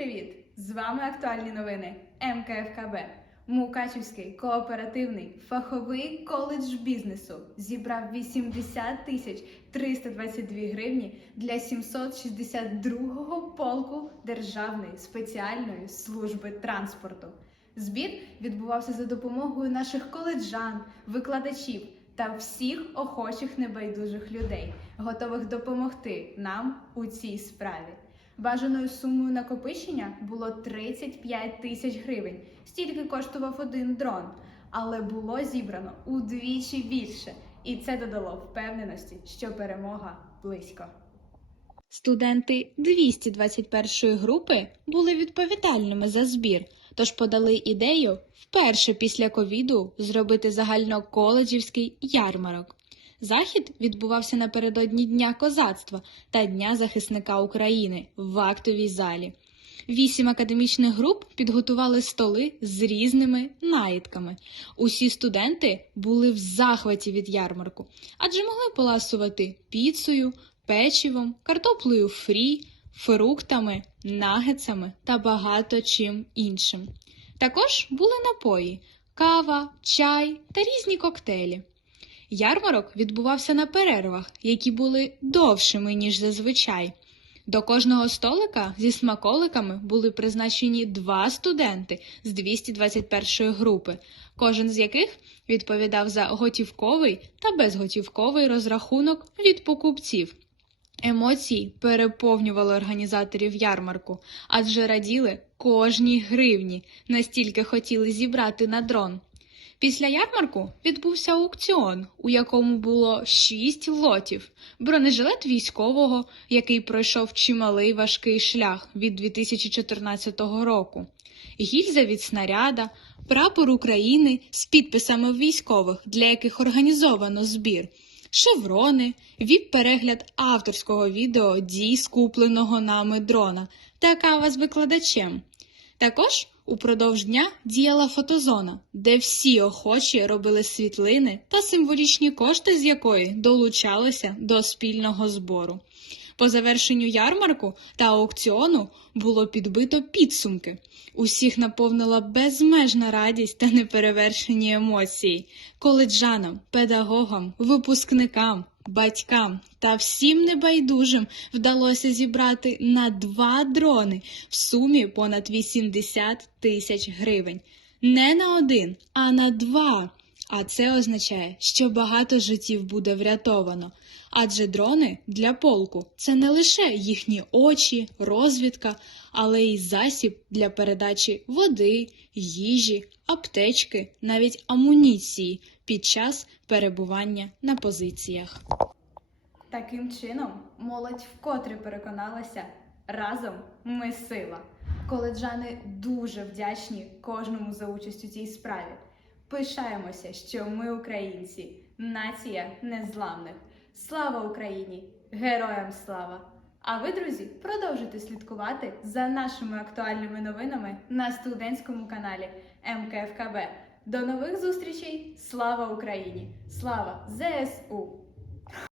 привіт! З вами актуальні новини МКФКБ. Мукачівський кооперативний фаховий коледж бізнесу зібрав 80 тисяч 322 гривні для 762-го полку Державної спеціальної служби транспорту. Збір відбувався за допомогою наших коледжан, викладачів та всіх охочих небайдужих людей, готових допомогти нам у цій справі. Бажаною сумою накопичення було 35 тисяч гривень. Стільки коштував один дрон, але було зібрано удвічі більше, і це додало впевненості, що перемога близько. Студенти 221 групи були відповідальними за збір, тож подали ідею вперше після ковіду зробити загальноколеджівський ярмарок. Захід відбувався напередодні Дня козацтва та Дня захисника України в актовій залі. Вісім академічних груп підготували столи з різними наїдками. Усі студенти були в захваті від ярмарку, адже могли поласувати піцею, печивом, картоплею фрі, фруктами, нагетсами та багато чим іншим. Також були напої, кава, чай та різні коктейлі. Ярмарок відбувався на перервах, які були довшими, ніж зазвичай. До кожного столика зі смаколиками були призначені два студенти з 221 групи, кожен з яких відповідав за готівковий та безготівковий розрахунок від покупців. Емоції переповнювали організаторів ярмарку, адже раділи кожній гривні, настільки хотіли зібрати на дрон. Після ярмарку відбувся аукціон, у якому було шість лотів, бронежилет військового, який пройшов чималий важкий шлях від 2014 року, гільза від снаряда, прапор України з підписами військових, для яких організовано збір, шеврони, віп-перегляд авторського відео дій скупленого нами дрона. Та кава з викладачем. Також упродовж дня діяла фотозона, де всі охочі робили світлини та символічні кошти, з якої долучалися до спільного збору. По завершенню ярмарку та аукціону було підбито підсумки. Усіх наповнила безмежна радість та неперевершені емоції. Коледжанам, педагогам, випускникам, батькам та всім небайдужим вдалося зібрати на два дрони в сумі понад 80 тисяч гривень. Не на один, а на два. А це означає, що багато життів буде врятовано. Адже дрони для полку це не лише їхні очі, розвідка, але й засіб для передачі води, їжі, аптечки, навіть амуніції під час перебування на позиціях. Таким чином, молодь вкотре переконалася, разом ми сила. Коледжани дуже вдячні кожному за участь у цій справі. Пишаємося, що ми українці, нація незламних. Слава Україні! Героям слава! А ви, друзі, продовжуйте слідкувати за нашими актуальними новинами на студентському каналі МКФКБ. До нових зустрічей! Слава Україні! Слава ЗСУ!